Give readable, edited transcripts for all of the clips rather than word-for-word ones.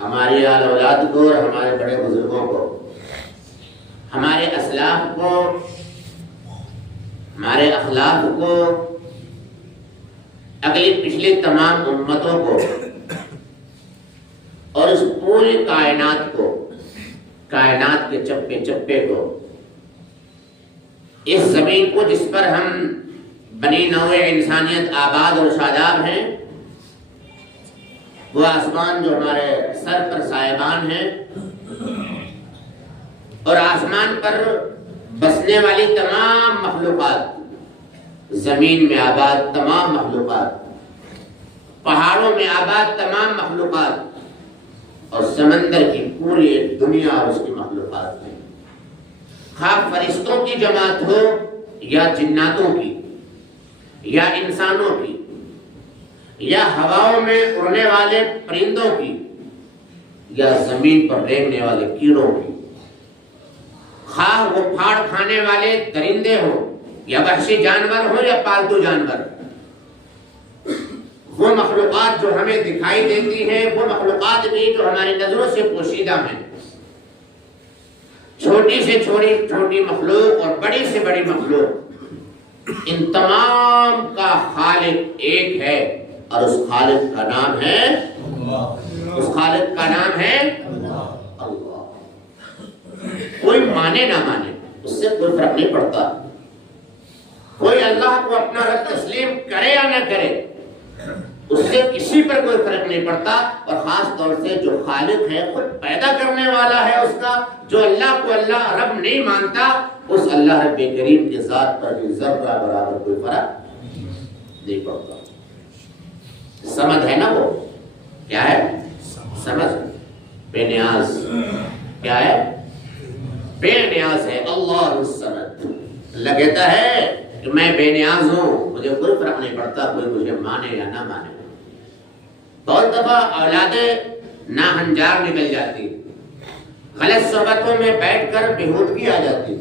ہماری آل اولاد کو اور ہمارے بڑے بزرگوں کو، ہمارے اسلاف کو، ہمارے اخلاق کو، اگلی پچھلی تمام امتوں کو اور اس پوری کائنات کو، کائنات کے چپے چپے کو، اس زمین کو جس پر ہم بنی نوع انسانیت آباد اور شاداب ہیں، وہ آسمان جو ہمارے سر پر سائبان ہے، اور آسمان پر بسنے والی تمام مخلوقات، زمین میں آباد تمام مخلوقات، پہاڑوں میں آباد تمام مخلوقات، اور سمندر کی پوری ایک دنیا اور اس کی مخلوقات میں، خواہ فرشتوں کی جماعت ہو یا جناتوں کی یا انسانوں کی یا ہواؤں میں اڑنے والے پرندوں کی یا زمین پر رینگنے والے کیڑوں کی، خواہ وہ پھاڑ کھانے والے درندے ہوں یا وحشی جانور ہوں یا پالتو جانور، وہ مخلوقات جو ہمیں دکھائی دیتی ہیں، وہ مخلوقات بھی جو ہماری نظروں سے پوشیدہ ہیں، چھوٹی سے چھوٹی مخلوق اور بڑی سے بڑی مخلوق، ان تمام کا خالق ایک ہے، اور اس خالق کا نام ہے اللہ۔ اس خالق کا نام ہے اللہ۔ کوئی مانے نہ مانے، اس سے کوئی فرق نہیں پڑتا، کوئی اللہ کو اپنا رب تسلیم کرے یا نہ کرے، اس سے کسی پر کوئی فرق نہیں پڑتا، اور خاص طور سے جو خالق ہے، خود پیدا کرنے والا ہے اس کا، جو اللہ کو اللہ رب نہیں مانتا، اس اللہ رب کریم کی ذات پر بھی ذرہ برابر کوئی فرق نہیں پڑتا۔ سمجھ ہے نا، وہ کیا ہے؟ سمجھ، بے نیاز، کیا ہے؟ بے نیاز ہے اللہ الصمد۔ اللہ کہتا ہے کہ میں بے نیاز ہوں، مجھے کوئی فرق نہیں پڑتا کوئی مجھے مانے یا نہ مانے۔ بہت دفعہ اولادیں ناہنجار نکل جاتی، غلط صحبتوں میں بیٹھ کر بےہودگی آ جاتی،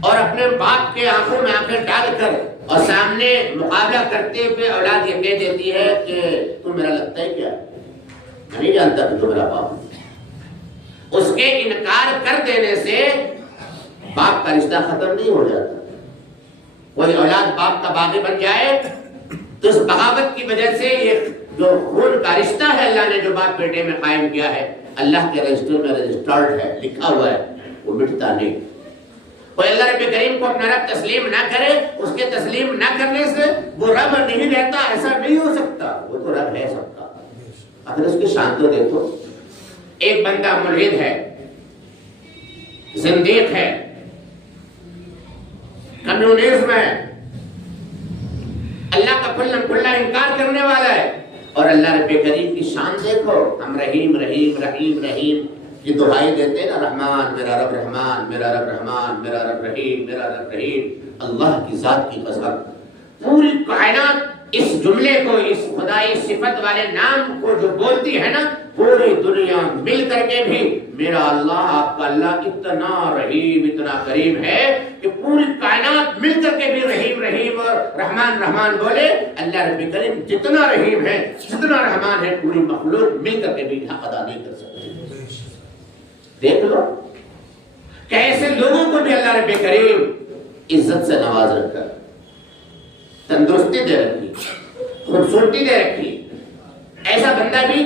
اور اپنے باپ کے آنکھوں میں آنکھیں ڈال کر اور سامنے مقابلہ کرتے ہوئے اولاد یہ کہہ دیتی ہے کہ تم میرا لگتا ہے کیا؟ میں نہیں جانتا کہ تو میرا باپ ہے۔ اس کے انکار کر دینے سے باپ کا رشتہ ختم نہیں ہو جاتا۔ کوئی اولاد باپ کا باغی بن جائے تو اس بغاوت کی وجہ سے یہ جو خون کا رشتہ ہے اللہ نے جو باپ بیٹے میں قائم کیا ہے، اللہ کے رجسٹر میں رجسٹرڈ ہے، لکھا ہوا ہے، وہ مٹتا نہیں۔ کوئی اللہ رب کریم کو اپنا رب تسلیم نہ کرے، اس کے تسلیم نہ کرنے سے وہ رب نہیں رہتا، ایسا نہیں ہو سکتا، وہ تو رب ہے سب کا۔ اگر اس کی شان تو دیکھو، ایک بندہ ملحد ہے، زندیق ہے، کمیونزم ہے، اللہ کا کھلا کھلا انکار کرنے والا ہے، اور اللہ رب کریم کی شان دیکھو، ہم رحیم رحیم رحیم رحیم یہ دعائیں دیتے نا، رحمان میرا رب رحمان، میرا رب رحمان، میرا رب رحیم، میرا رب رحیم۔ اللہ کی ذات کی قسم، پوری کائنات اس جملے کو، اس خدائی صفت والے نام کو جو بولتی ہے نا، پوری دنیا مل کر کے بھی میرا اللہ، آپ کا اللہ اتنا رحیم اتنا کریم ہے کہ پوری کائنات مل کر کے بھی رحیم رحیم اور رحمان رحمان بولے۔ اللہ رب کریم جتنا رحیم ہے، جتنا رحمان ہے، پوری مخلوق مل کر کے بھی حق ادا نہیں کر سکتی۔ دیکھ لو کیسے لوگوں کو بھی اللہ رب کریم عزت سے نواز رکھا، تندرستی دے رکھی، خوبصورتی دے رکھی۔ ایسا بندہ بھی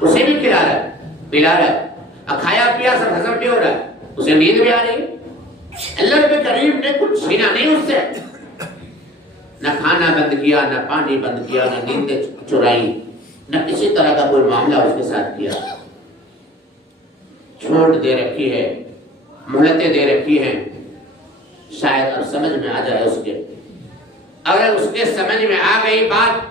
اسے بھی کھلا رہا ہے، پلا رہا ہے، کھایا پیا سب ہضم بھی ہو رہا ہے، اسے نیند بھی آ رہی ہے۔ اللہ رب کریم نے کچھ چھینا نہیں اس سے، نہ کھانا بند کیا، نہ پانی بند کیا، نہ نیندیں چرائی، نہ کسی طرح کا کوئی معاملہ اس کے ساتھ کیا۔ چھوٹ دے رکھی ہے، مہلتیں دے رکھی ہیں، شاید اب سمجھ میں آ جائے اس کے۔ اگر اس کے سمجھ میں آ گئی بات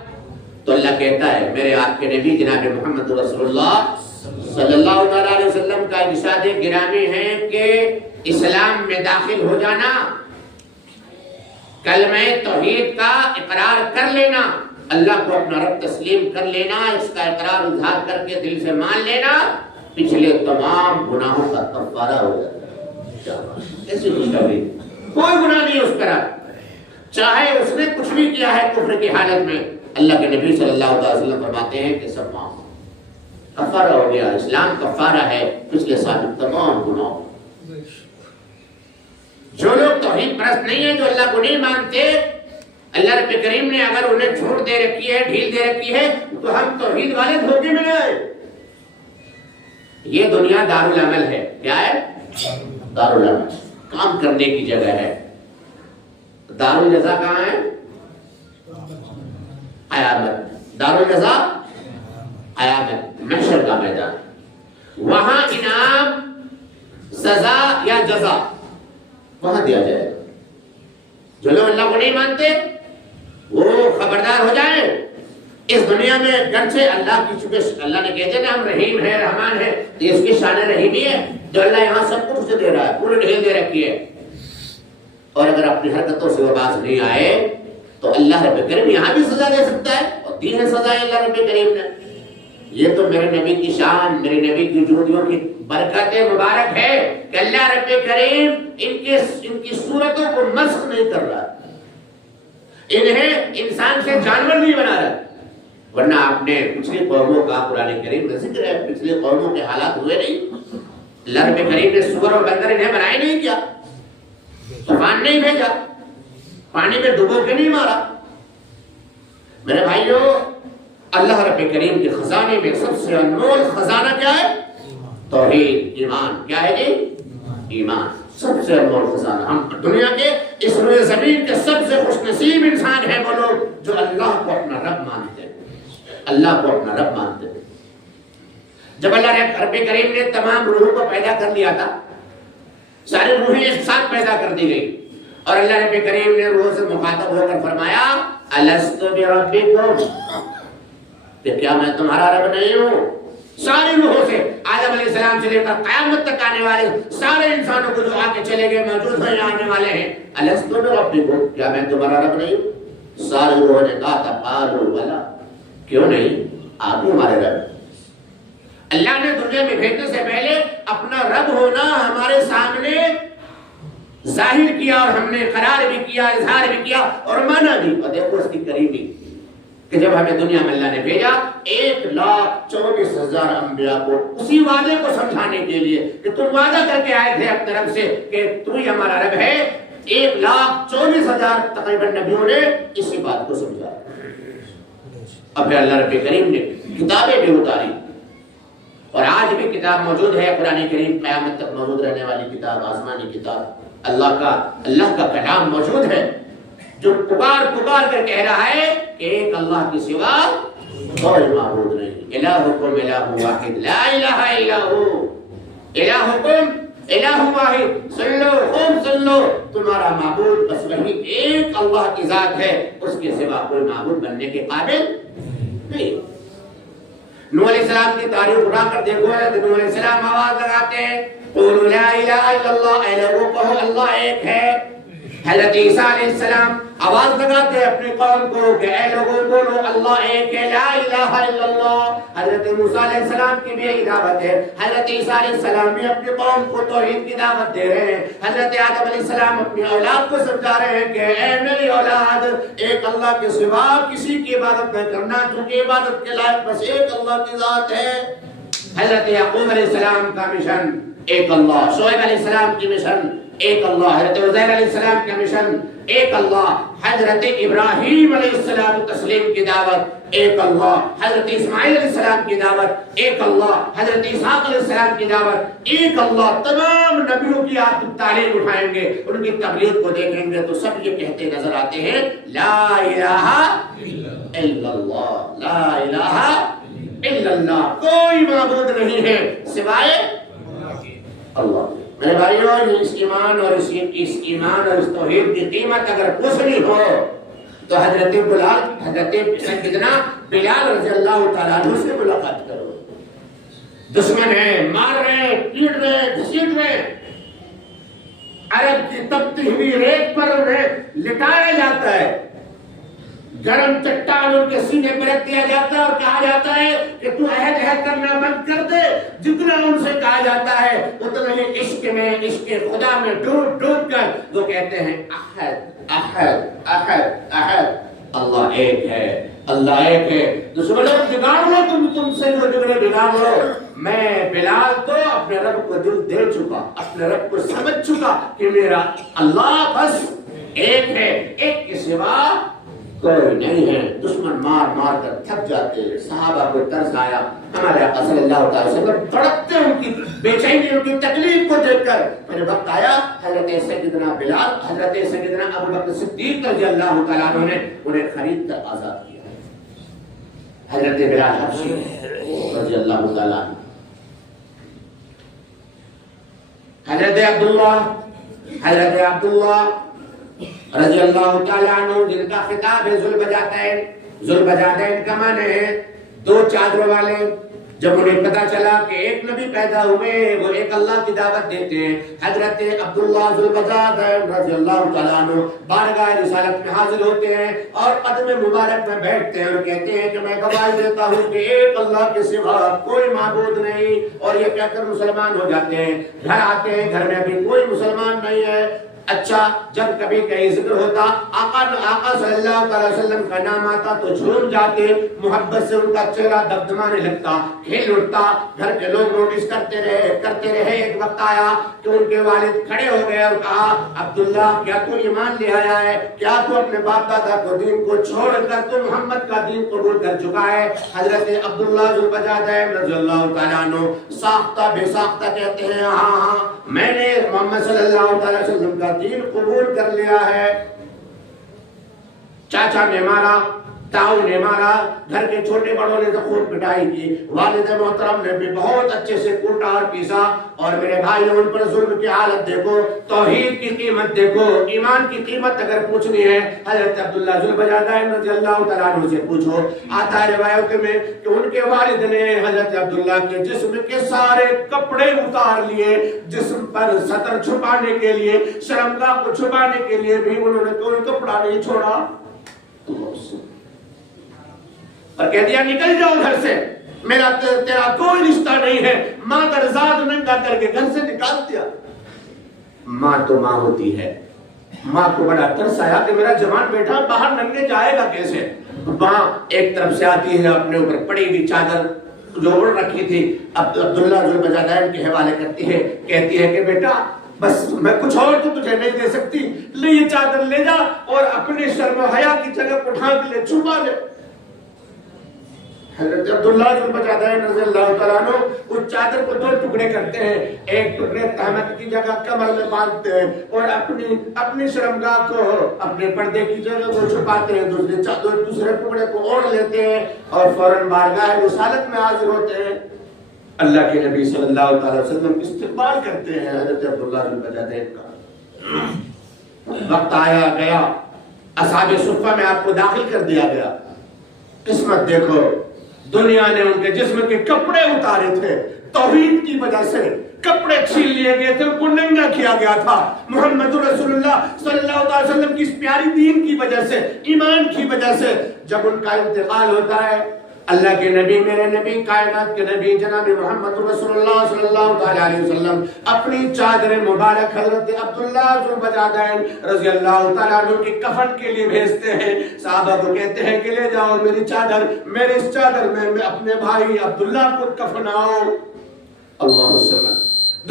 تو اللہ کہتا ہے، میرے آپ کے نبی جناب محمد رسول اللہ صلی اللہ علیہ وسلم کا ارشاد گرامی ہے کہ اسلام میں داخل ہو جانا، کلمہ توحید کا اقرار کر لینا، اللہ کو اپنا رب تسلیم کر لینا، اس کا اقرار اظہار کر کے دل سے مان لینا، پچھلے تمام گناہوں کا کفارہ ہو جاتا ہے۔ ایسی خوشخبری، کوئی گناہ نہیں اس طرح، چاہے اس نے کچھ بھی کیا ہے کفر کی حالت میں، اللہ کے نبی صلی اللہ علیہ وسلم فرماتے ہیں کہ سب معاف۔ کفارہ ہو گیا. اسلام کفارہ ہے پچھلے سال تمام گناہوں. جو لوگ توحید پرست نہیں ہیں، جو اللہ کو نہیں مانتے، اللہ رب کریم نے اگر انہیں چھوٹ دے رکھی ہے، ڈھیل دے رکھی ہے، تو ہم توحید والے دھوکے میں آئے. یہ دنیا دارالعمل ہے. کیا ہے؟ دارالعمل، کام کرنے کی جگہ ہے. دارالجزا کہاں ہے؟ قیامت. دارالجزا قیامت، محشر کا میدان. وہاں انعام، سزا یا جزا وہاں دیا جائے. جو لوگ اللہ کو نہیں مانتے وہ خبردار ہو جائیں. اس دنیا میں گرچہ اللہ کی، چونکہ اللہ نے کہتے ہیں ہم رحیم ہے، رحمان ہے، تو اس کی شان رحیمی ہے. جو اللہ یہاں سب کچھ اسے دے رہا ہے، پورے ڈھیل دے رکھی ہے، اور اگر اپنی حرکتوں سے وہ باز نہیں آئے تو اللہ رب کریم یہاں بھی سزا دے سکتا ہے، اور دی ہے سزا اللہ رب کریم نے. یہ تو میرے نبی کی شان، میرے نبی کی وجودیوں کی برکت مبارک ہے کہ اللہ رب کریم ان کی صورتوں کو مسخ نہیں کر رہا، انہیں انسان سے جانور نہیں بنا رہا. ورنہ آپ نے پچھلی قوموں کا قرآن کریم میں ذکر ہے، پچھلی قوموں کے حالات ہوئے نہیں. اللہ رب کریم نے سور اور بندر انہیں بنائے نہیں کیا، طوفان نہیں بھیجا، پانی میں ڈبو کے نہیں مارا. میرے بھائیوں، اللہ رب کریم کے خزانے میں سب سے انمول خزانہ کیا ہے؟ توحید، ایمان. کیا ہے جی؟ ایمان. سب سے انمول خزانہ. ہم دنیا کے اس روئے زمین کے سب سے خوش نصیب انسان ہیں وہ لوگ جو اللہ کو اپنا رب مانتے ہیں، اللہ کو اپنا رب مانتے ہیں. جب اللہ رب کریم نے تمام روحوں کو پیدا کر لیا تھا، ساری روحیں ایک ساتھ پیدا کر دی گئی، اور اللہ رب کریم نے روحوں سے مخاطب ہو کر فرمایا الست بربکم، کہ کیا میں تمہارا رب نہیں ہوں؟ ساری روحوں سے، آدم علیہ السلام سے لے کر قیامت تک آنے والے سارے انسانوں کو جو آگے چلے گئے، موجود ہیں، آنے والے ہیں، الست بربکم، کیا میں تمہارا رب نہیں ہوں؟ ساری روحوں نے کہا تھا قالوا بلی، کیوں نہیں، آپ ہی ہمارے رب. اللہ نے دنیا میں بھیجنے سے پہلے اپنا رب ہونا ہمارے سامنے ظاہر کیا، اور ہم نے قرار بھی کیا، اظہار بھی کیا، اور مانا بھی. اور دیکھو اس کی قریبی کہ جب ہمیں دنیا میں اللہ نے بھیجا 1,24,000 انبیاء کو اسی وعدے کو سمجھانے کے لیے کہ تم وعدہ کر کے آئے تھے اپنے رب سے کہ تو ہی ہمارا رب ہے. 1,24,000 تقریباً نبیوں نے اسی بات کو سمجھا. اب پھر اللہ رب کریم نے کتابیں بھی اتاری، اور آج بھی کتاب موجود ہے قرآن کریم، قیامت تک موجود رہنے والی کتاب، آسمانی کتاب. اللہ کا کلام موجود ہے جو پکار پکار کر کہہ رہا ہے کہ ایک اللہ کے سوا کوئی معبود نہیں. الہکم الہ واحد لا الہ الا ہو، الہکم الہ واحد. سن لو، خوب سن لو، تمہارا معبود بس وہی ایک اللہ کی ذات ہے، اس کے سوا کوئی معبود بننے کے قابل نہیں. نوح علیہ السلام کی تاریخ اٹھا کر دیکھو، نوح علیہ السلام آواز لگاتے ہیں قولوا لا الہ الا اللہ، اے لوگوں کہو اللہ ایک ہے. حضرت عیسیٰ علیہ السلام آواز لگاتے ہیں اپنی قوم کو کہ اے لوگوں بولو اللہ ایک ہے، لا الہ الا اللہ. حضرت موسیٰ علیہ السلام کی بھی یہی دعوت ہے. حضرت عیسیٰ علیہ السلام بھی اپنی قوم کو توحید کی دعوت دے رہے ہیں. حضرت آدم علیہ السلام اپنی اولاد کو سمجھا رہے ہیں کہ اے میری اولاد، ایک اللہ کے سوا کسی کی عبادت نہ کرنا، کیونکہ عبادت کے لائق بس ایک اللہ کی ذات ہے. حضرت یعقوب علیہ السلام کا مشن ایک اللہ، شعیب علیہ السلام کی مشن ایک اللہ، حضرت عزیر علیہ السلام کا مشن ایک اللہ، حضرت ابراہیم علیہ السلام تسلیم کی دعوت ایک اللہ، حضرت اسماعیل علیہ السلام کی دعوت ایک اللہ، حضرت اسحاق علیہ السلام کی دعوت ایک اللہ. تمام نبیوں کی آپ تعلیم اٹھائیں گے، ان کی تبلیغ کو دیکھیں گے تو سب یہ کہتے نظر آتے ہیں لا الہ الا اللہ، لا الہ الا اللہ، کوئی معبود نہیں ہے سوائے اللہ. میرے بھائیوں، اس ایمان اور اس توحید کی قیمت اگر پوچھنی ہو تو حضرت سیدنا بلال رضی اللہ تعالیٰ عنہ سے ملاقات کرو. دشمن ہیں، مار رہے، پیٹ رہے، گھسیٹ رہے، عرب کی تپتی ہوئی ریت پر انہیں لٹایا جاتا ہے، گرم چٹان ان کے سینے پر رکھ دیا جاتا ہے اور کہا جاتا ہے کہ تو عہد کرنا بند کر دے. جتنا ان سے کہا جاتا ہے اتنا ہی عشق میں، عشق خدا میں ڈوب ڈوب کر وہ کہتے ہیں احد احد احد احد. اللہ ایک ہے، اللہ ایک ہے۔ دشمنوں بگاڑ لو تم سے جو بگڑے بگاڑ لو، میں بلال تو اپنے رب کو دل دے چکا، اپنے رب کو سمجھ چکا کہ میرا اللہ بس ایک ہے، ایک کے سوا کوئی نہیں ہے۔ دشمن مار مار کر تھک جاتے، صحابہ کو ترس آیا، ہمارے آقا صلی اللہ علیہ وسلم تڑپتے ان کی بے چینی، ان کی تکلیف کو دیکھ کر۔ پھر وقت آیا حضرت سیدنا بلال، حضرت سیدنا ابو بکر صدیق رضی اللہ تعالیٰ عنہ نے انہیں خرید کر آزاد کیا۔ حضرت بلال حبشی رضی اللہ تعالیٰ عنہ، حضرت عبداللہ رضی اللہ تعالیٰ عنہ، جن کا خطاب ہے ذوالبجاتین۔ ذوالبجاتین کا معنی ہے دو چادروں والے۔ جب انہیں پتا چلا کہ ایک نبی پیدا ہوئے، وہ ایک اللہ کی دعوت دیتے ہیں، حضرت عبداللہ ذوالبجاتین رضی اللہ تعالیٰ عنہ بارگاہ رسالت میں حاضر ہوتے ہیں اور قدم مبارک میں بیٹھتے ہیں اور کہتے ہیں کہ میں گواہی دیتا ہوں کہ ایک اللہ کے سوا کوئی معبود نہیں، اور یہ کہہ کر مسلمان ہو جاتے ہیں۔ گھر آتے ہیں، گھر میں بھی کوئی مسلمان نہیں ہے۔ اچھا، جب کبھی کہیں ذکر ہوتا، آقا صلی اللہ علیہ وسلم کا نام آتا تو جھوم جاتے، محبت سے ان کا چہرہ دمدمانے لگتا، کھل اٹھتا۔ گھر کے لوگ نوٹس کرتے رہے۔ ایک وقت آیا کہ ان کے والد کھڑے ہو گئے اور کہا، عبداللہ کیا تو ایمان لے آیا ہے؟ کیا تو اپنے باپ دادا کو دین کو چھوڑ کر تو محمد کا دین قبول کر چکا ہے؟ حضرت عبداللہ ذوالبجاتین رضی اللہ تعالیٰ عنہ ساختہ بے ساختہ کہتے ہیں، ہاں میں نے محمد صلی اللہ علیہ وسلم کا دین قبول کر لیا ہے۔ چاچا نے مارا، تاؤ نے مارا، گھر کے چھوٹے بڑوں نے تو خوب پٹائی کی، والد محترم نے بھی بہت اچھے سے کوٹا اور پیسا، اور میرے بھائیوں ان پر ظلم کی حالت دیکھو، توحید کی قیمت دیکھو، ایمان کی قیمت اگر پوچھنی ہے حضرت عبداللہ ذوالبجاتین رضی اللہ تعالیٰ عنہ سے پوچھو۔ آتا ہے روایت میں کہ ان کے والد نے حضرت عبداللہ کے جسم کے سارے کپڑے اتار لیے، جسم پر ستر چھپانے کے لیے، شرمگاہ کو چھپانے کے لیے بھی انہوں نے کوئی کپڑا نہیں چھوڑا، اور کہہ دیا نکل جاؤ گھر سے، میرا تیرا کوئی رشتہ نہیں ہے۔ مادرزاد ننگا کر کے گھر سے نکال دیا۔ ماں تو ماں ہوتی ہے، ماں کو بڑا ترس آیا کہ میرا جوان بیٹا باہر ننگے جائے گا کیسے؟ ماں ایک طرف سے آتی ہے، اپنے اوپر پڑی ہوئی چادر جو اوڑھ رکھی تھی عبداللہ ذوالبجاتین کے حوالے کرتی ہے، کہتی ہے کہ بیٹا بس میں کچھ اور تو تجھے نہیں دے سکتی، لے یہ چادر لے جا اور اپنے شرم و حیا کی جگہ کو ڈھانک لے، چھپا لے۔ حضرت عبداللہ ذوالبجاتین رضی اللہ تعالیٰ عنہ اس چادر کو دو ٹکڑے کرتے ہیں، ایک ٹکڑے تہمت کی جگہ کمر میں باندھتے ہیں اور اپنی شرمگاہ کو، اپنے پردے کی جگہ کو چھپاتے ہیں، دوسرے ٹکڑے کو اوڑھ لیتے ہیں اور فوراً بارگاہ رسالت میں حاضر ہوتے ہیں۔ اللہ کے نبی صلی اللہ علیہ وسلم استقبال کرتے ہیں حضرت عبداللہ ذوالبجاتین کا۔ وقت آیا گیا، اصحاب صفہ میں آپ کو داخل کر دیا گیا۔ قسمت دیکھو، دنیا نے ان کے جسم کے کپڑے اتارے تھے، توحید کی وجہ سے کپڑے چھین لیے گئے تھے، ان کو ننگا کیا گیا تھا۔ محمد رسول اللہ صلی اللہ علیہ وسلم کی اس پیاری دین کی وجہ سے، ایمان کی وجہ سے جب ان کا انتقال ہوتا ہے، اللہ کے نبی، میرے نبی، کائنات کے نبی جناب محمد رسول اللہ صلی اللہ علیہ وسلم اپنی چادر مبارک حضرت عبداللہ ذوالبجاتین رضی اللہ تعالیٰ عنہ کی کفن کے لیے بھیجتے ہیں۔ صحابہ کو کہتے ہیں کہ لے جاؤ میری چادر، میرے اس چادر میں اپنے بھائی عبداللہ کو کفناؤ۔ اللہ سبحانہ،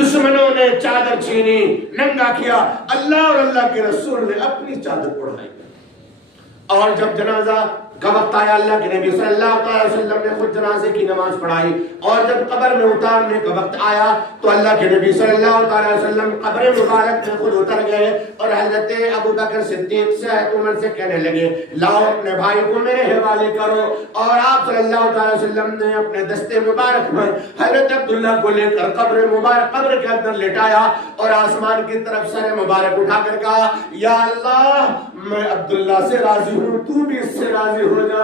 دشمنوں نے چادر چھینی، ننگا کیا، اللہ اور اللہ کے رسول نے اپنی چادر اڑائی، اور جب جنازہ کا وقت آیا اللہ کے نبی صلی اللہ علیہ وسلم نے خود جنازے کی نماز پڑھائی، اور جب قبر میں اتارنے کا وقت آیا تو اللہ کے نبی صلی اللہ علیہ وسلم قبر مبارک میں خود اتر گئے اور حضرت ابو بکر صدیق سے عمر سے کہنے لگے لاؤ اپنے بھائی کو میرے حوالے کرو، اور آپ صلی اللہ علیہ وسلم نے اپنے دستے مبارک میں حضرت عبداللہ کو لے کر قبر کے اندر لٹایا اور آسمان کی طرف سر مبارک اٹھا کر کہا یا اللہ میں عبداللہ سے راضی ہوں، تو بھی اس سے راضی ہو جا۔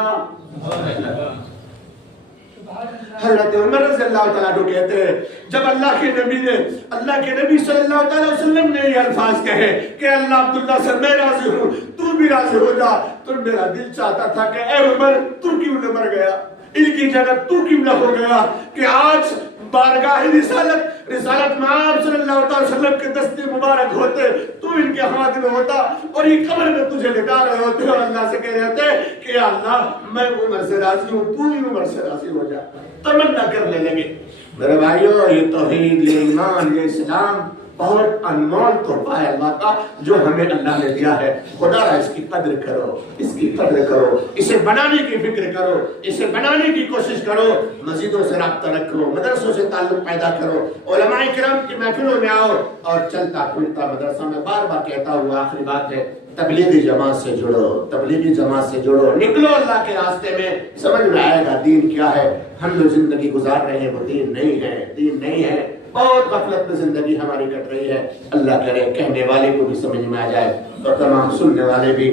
حضرت عمر رضی اللہ تعالیٰ عنہ کہتے ہیں جب اللہ کے نبی صلی اللہ علیہ وسلم نے یہ الفاظ کہے کہ اللہ عبداللہ سے میں راضی ہوں، تو بھی راضی ہو جا، تو میرا دل چاہتا تھا کہ اے عمر تو کیوں نہ مر گیا، ان کی جگہ تو کیوں نہ ہو گیا، کہ آج بارگاہ رسالت میں آپ صلی اللہ علیہ وسلم کے دستے مبارک ہوتے، تو ان کے ہاتھ میں ہوتا اور یہ قبر میں تجھے لٹا رہے ہوتے اور اللہ سے کہہ رہے ہوتے کہ یا اللہ میں عمر سے راضی ہوں، تو بھی عمر سے راضی ہو جا، تمنا کرنے لگے۔ میرے بھائیو، یہ توحید، یہ ایمان، یہ اسلام بہت انمول تحفہ ہے اللہ کا جو ہمیں اللہ نے دیا ہے۔ خدا را اس کی قدر کرو، اس کی قدر کرو، اسے بنانے کی فکر کرو، اسے بنانے کی کوشش کرو، مسجدوں سے رابطہ رکھو، مدرسوں سے تعلق پیدا کرو، علماء کرام کی محفلوں میں آؤ، اور چلتا پھرتا مدرسہ میں بار بار کہتا ہوا آخری بات ہے، تبلیغی جماعت سے جڑو، تبلیغی جماعت سے جڑو، نکلو اللہ کے راستے میں، سمجھ میں آئے گا دین کیا ہے۔ ہم جو زندگی گزار رہے ہیں وہ دین نہیں ہے، دین نہیں ہے، بہت غفلت میں زندگی ہماری کٹ رہی ہے۔ اللہ کرے کہنے والے کو بھی سمجھ میں آ جائے اور تمام سننے والے بھی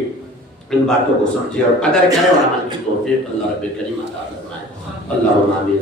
ان باتوں کو سمجھے اور قدر کرے اور عمل کی توفیق اللہ رب کریم عطا فرمائے۔ اللہم آمین۔